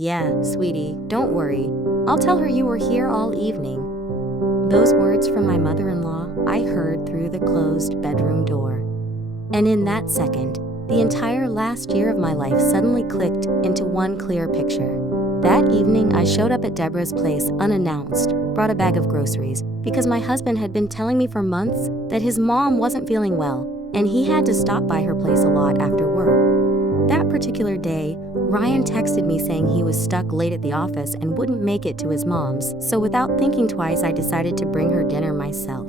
"Yeah, sweetie, don't worry. I'll tell her you were here all evening." Those words from my mother-in-law I heard through the closed bedroom door. And in that second, the entire last year of my life suddenly clicked into one clear picture. That evening, I showed up at Deborah's place unannounced, brought a bag of groceries, because my husband had been telling me for months that his mom wasn't feeling well, and he had to stop by her place a lot after work. That particular day, Ryan texted me saying he was stuck late at the office and wouldn't make it to his mom's, so without thinking twice, I decided to bring her dinner myself.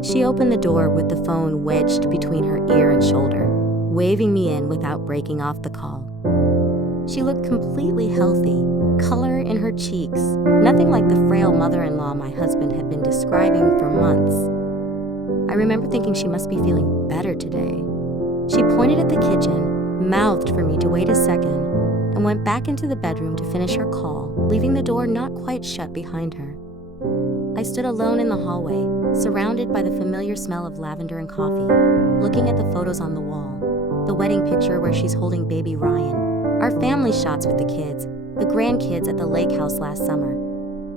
She opened the door with the phone wedged between her ear and shoulder, waving me in without breaking off the call. She looked completely healthy, color in her cheeks, nothing like the frail mother-in-law my husband had been describing for months. I remember thinking she must be feeling better today. She pointed at the kitchen, mouthed for me to wait a second, and went back into the bedroom to finish her call, leaving the door not quite shut behind her. I stood alone in the hallway, surrounded by the familiar smell of lavender and coffee, looking at the photos on the wall, the wedding picture where she's holding baby Ryan, our family shots with the kids, the grandkids at the lake house last summer.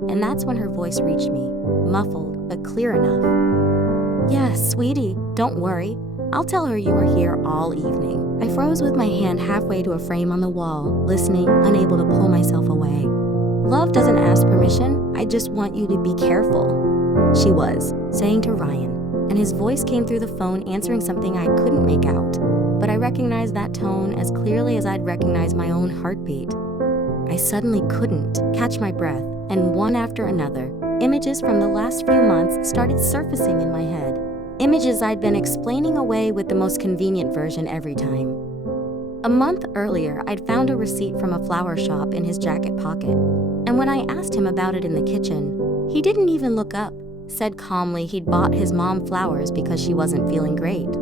And that's when her voice reached me, muffled but clear enough. "Yeah, sweetie, don't worry. I'll tell her you were here all evening." I froze with my hand halfway to a frame on the wall, listening, unable to pull myself away. "Love doesn't ask permission. I just want you to be careful," she was saying to Ryan, and his voice came through the phone answering something I couldn't make out, but I recognized that tone as clearly as I'd recognize my own heartbeat. I suddenly couldn't catch my breath, and one after another, images from the last few months started surfacing in my head. Images I'd been explaining away with the most convenient version every time. A month earlier, I'd found a receipt from a flower shop in his jacket pocket, and when I asked him about it in the kitchen, he didn't even look up, said calmly he'd bought his mom flowers because she wasn't feeling great.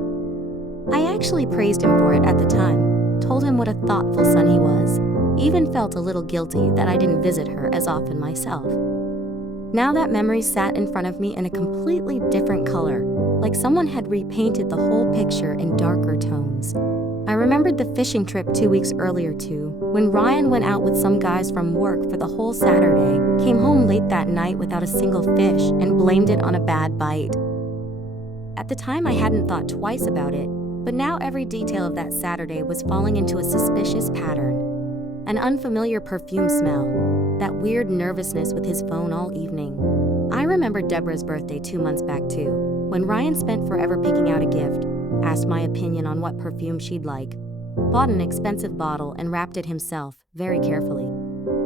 I actually praised him for it at the time, told him what a thoughtful son he was, even felt a little guilty that I didn't visit her as often myself. Now that memory sat in front of me in a completely different color, like someone had repainted the whole picture in darker tones. I remembered the fishing trip 2 weeks earlier too, when Ryan went out with some guys from work for the whole Saturday, came home late that night without a single fish, and blamed it on a bad bite. At the time I hadn't thought twice about it, but now every detail of that Saturday was falling into a suspicious pattern. An unfamiliar perfume smell, that weird nervousness with his phone all evening. I remembered Deborah's birthday 2 months back too, when Ryan spent forever picking out a gift, asked my opinion on what perfume she'd like, bought an expensive bottle and wrapped it himself, very carefully.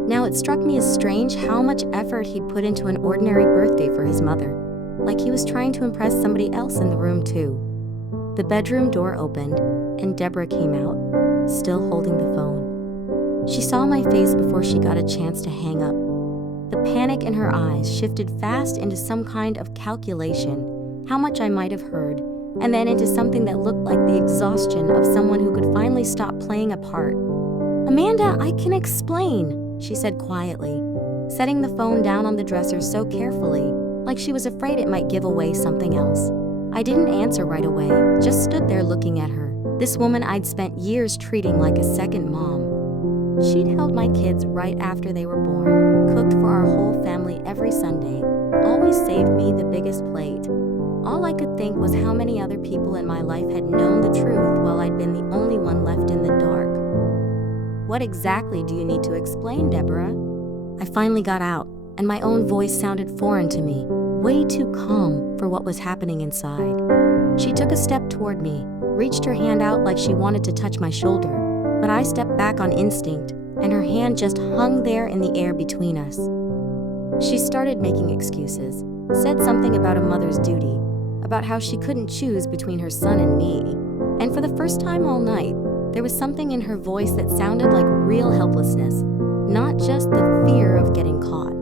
Now it struck me as strange how much effort he'd put into an ordinary birthday for his mother, like he was trying to impress somebody else in the room too. The bedroom door opened, and Deborah came out, still holding the phone. She saw my face before she got a chance to hang up. The panic in her eyes shifted fast into some kind of calculation, how much I might have heard, and then into something that looked like the exhaustion of someone who could finally stop playing a part. "Amanda, I can explain," she said quietly, setting the phone down on the dresser so carefully, like she was afraid it might give away something else. I didn't answer right away, just stood there looking at her, this woman I'd spent years treating like a second mom. She'd held my kids right after they were born, cooked for our whole family every Sunday, always saved me the biggest plate. All I could think was how many other people in my life had known the truth while I'd been the only one left in the dark. "What exactly do you need to explain, Deborah?" I finally got out, and my own voice sounded foreign to me, way too calm for what was happening inside. She took a step toward me, reached her hand out like she wanted to touch my shoulder, but I stepped back on instinct, and her hand just hung there in the air between us. She started making excuses, said something about a mother's duty, about how she couldn't choose between her son and me, and for the first time all night, there was something in her voice that sounded like real helplessness, not just the fear of getting caught.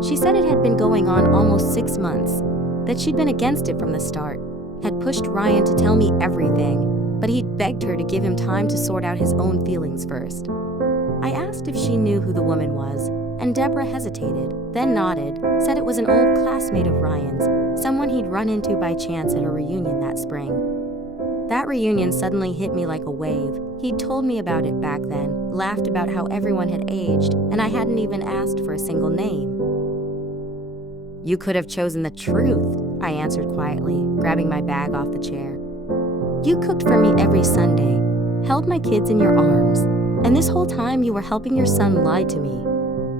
She said it had been going on almost 6 months, that she'd been against it from the start, had pushed Ryan to tell me everything, but he'd begged her to give him time to sort out his own feelings first. I asked if she knew who the woman was, and Deborah hesitated, then nodded, said it was an old classmate of Ryan's, someone he'd run into by chance at a reunion that spring. That reunion suddenly hit me like a wave. He'd told me about it back then, laughed about how everyone had aged, and I hadn't even asked for a single name. "You could have chosen the truth," I answered quietly, grabbing my bag off the chair. "You cooked for me every Sunday, held my kids in your arms, and this whole time you were helping your son lie to me."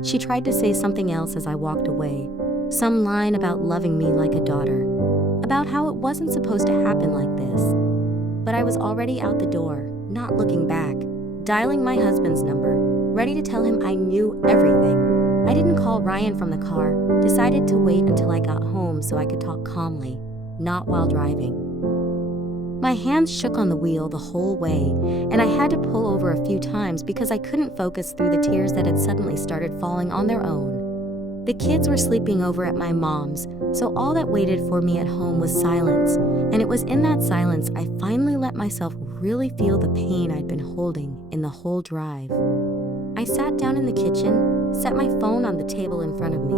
She tried to say something else as I walked away, some line about loving me like a daughter, about how it wasn't supposed to happen like this. But I was already out the door, not looking back, dialing my husband's number, ready to tell him I knew everything. I didn't call Ryan from the car, decided to wait until I got home so I could talk calmly, not while driving. My hands shook on the wheel the whole way, and I had to pull over a few times because I couldn't focus through the tears that had suddenly started falling on their own. The kids were sleeping over at my mom's, so all that waited for me at home was silence, and it was in that silence I finally let myself really feel the pain I'd been holding in the whole drive. I sat down in the kitchen, set my phone on the table in front of me,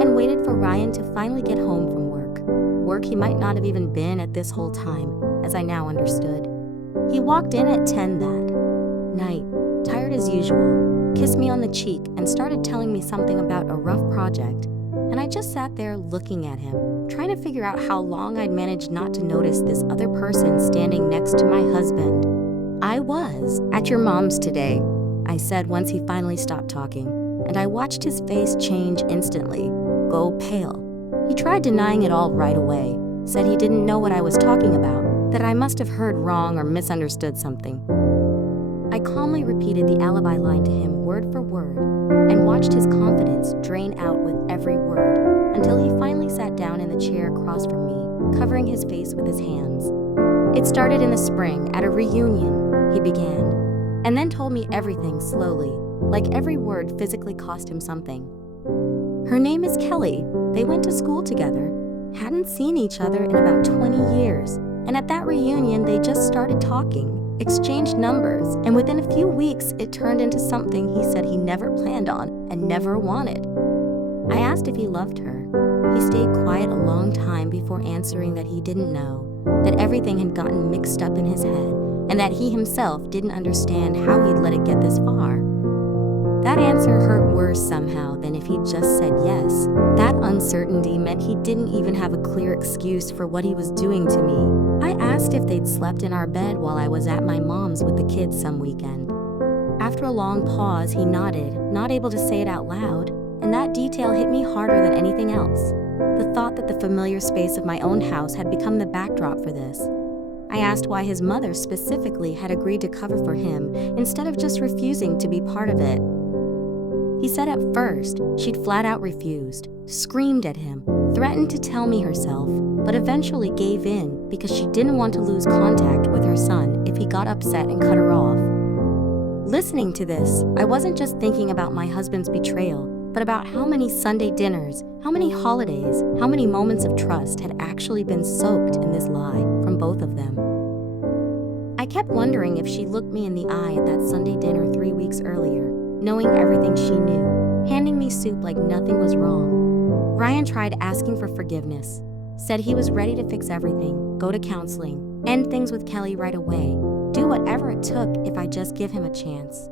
and waited for Ryan to finally get home from work he might not have even been at this whole time, as I now understood. He walked in at 10 that night, tired as usual, kissed me on the cheek, and started telling me something about a rough project, and I just sat there looking at him, trying to figure out how long I'd managed not to notice this other person standing next to my husband. "I was at your mom's today," I said once he finally stopped talking, and I watched his face change instantly, go pale. He tried denying it all right away, said he didn't know what I was talking about, that I must have heard wrong or misunderstood something. I calmly repeated the alibi line to him word for word, and watched his confidence drain out with every word, until he finally sat down in the chair across from me, covering his face with his hands. "It started in the spring, at a reunion," he began, and then told me everything slowly, like every word physically cost him something. "Her name is Kelly. They went to school together, hadn't seen each other in about 20 years, and at that reunion they just started talking, exchanged numbers, and within a few weeks it turned into something he said he never planned on and never wanted." I asked if he loved her. He stayed quiet a long time before answering that he didn't know, that everything had gotten mixed up in his head, and that he himself didn't understand how he'd let it get this far. That answer hurt worse somehow than if he'd just said yes. That uncertainty meant he didn't even have a clear excuse for what he was doing to me. I asked if they'd slept in our bed while I was at my mom's with the kids some weekend. After a long pause, he nodded, not able to say it out loud, and that detail hit me harder than anything else. The thought that the familiar space of my own house had become the backdrop for this. I asked why his mother specifically had agreed to cover for him instead of just refusing to be part of it. He said at first she'd flat out refused, screamed at him, threatened to tell me herself, but eventually gave in because she didn't want to lose contact with her son if he got upset and cut her off. Listening to this, I wasn't just thinking about my husband's betrayal, but about how many Sunday dinners, how many holidays, how many moments of trust had actually been soaked in this lie from both of them. I kept wondering if she looked me in the eye at that Sunday dinner 3 weeks earlier, knowing everything she knew, handing me soup like nothing was wrong. Ryan tried asking for forgiveness, said he was ready to fix everything, go to counseling, end things with Kelly right away, do whatever it took if I just give him a chance.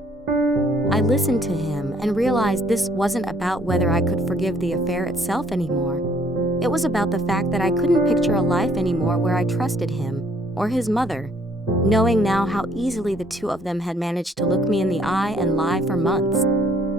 I listened to him and realized this wasn't about whether I could forgive the affair itself anymore. It was about the fact that I couldn't picture a life anymore where I trusted him, or his mother, knowing now how easily the two of them had managed to look me in the eye and lie for months.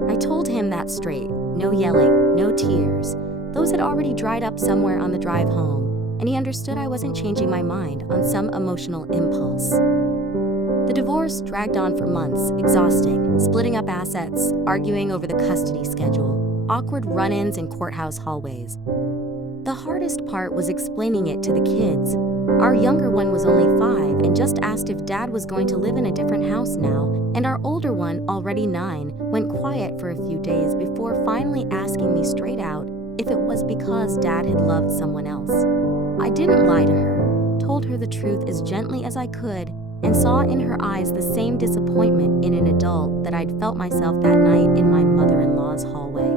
I told him that straight, no yelling, no tears. Those had already dried up somewhere on the drive home, and he understood I wasn't changing my mind on some emotional impulse. The divorce dragged on for months, exhausting, splitting up assets, arguing over the custody schedule, awkward run-ins in courthouse hallways. The hardest part was explaining it to the kids. Our younger one was only 5 and just asked if Dad was going to live in a different house now, and our older one, already 9, went quiet for a few days before finally asking me straight out if it was because Dad had loved someone else. I didn't lie to her, told her the truth as gently as I could, and saw in her eyes the same disappointment in an adult that I'd felt myself that night in my mother-in-law's hallway.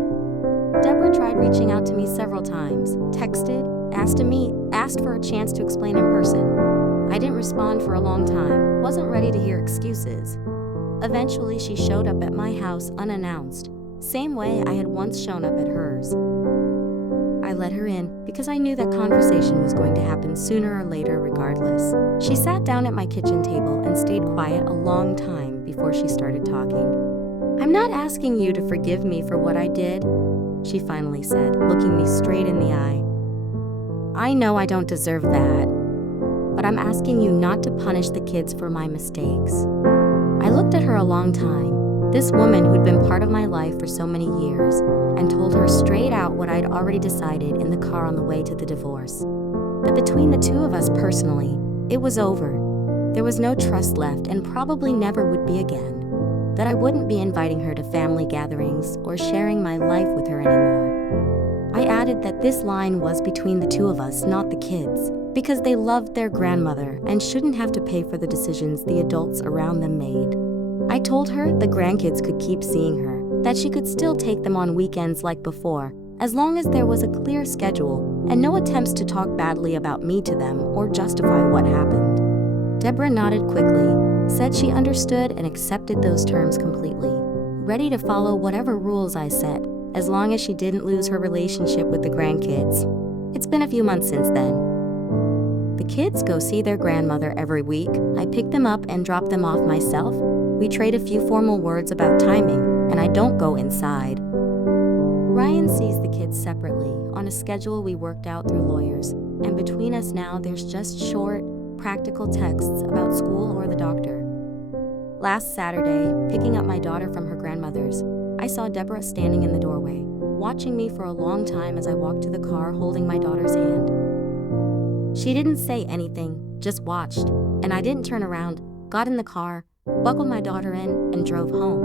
Deborah tried reaching out to me several times, texted, asked to meet, asked for a chance to explain in person. I didn't respond for a long time, wasn't ready to hear excuses. Eventually, she showed up at my house unannounced, same way I had once shown up at hers. I let her in because I knew that conversation was going to happen sooner or later regardless. She sat down at my kitchen table and stayed quiet a long time before she started talking. "I'm not asking you to forgive me for what I did," she finally said, looking me straight in the eye. "I know I don't deserve that, but I'm asking you not to punish the kids for my mistakes." I looked at her a long time, this woman who'd been part of my life for so many years, and told her straight out what I'd already decided in the car on the way to the divorce. That between the two of us personally, it was over. There was no trust left and probably never would be again. That I wouldn't be inviting her to family gatherings or sharing my life with her anymore. I added that this line was between the two of us, not the kids, because they loved their grandmother and shouldn't have to pay for the decisions the adults around them made. I told her the grandkids could keep seeing her, that she could still take them on weekends like before, as long as there was a clear schedule and no attempts to talk badly about me to them or justify what happened. Deborah nodded quickly, said she understood and accepted those terms completely, ready to follow whatever rules I set, as long as she didn't lose her relationship with the grandkids. It's been a few months since then. The kids go see their grandmother every week. I pick them up and drop them off myself. We trade a few formal words about timing, and I don't go inside. Ryan sees the kids separately, on a schedule we worked out through lawyers, and between us now there's just short, practical texts about school or the doctor. Last Saturday, picking up my daughter from her grandmother's, I saw Deborah standing in the doorway, watching me for a long time as I walked to the car holding my daughter's hand. She didn't say anything, just watched, and I didn't turn around, got in the car, buckled my daughter in, and drove home.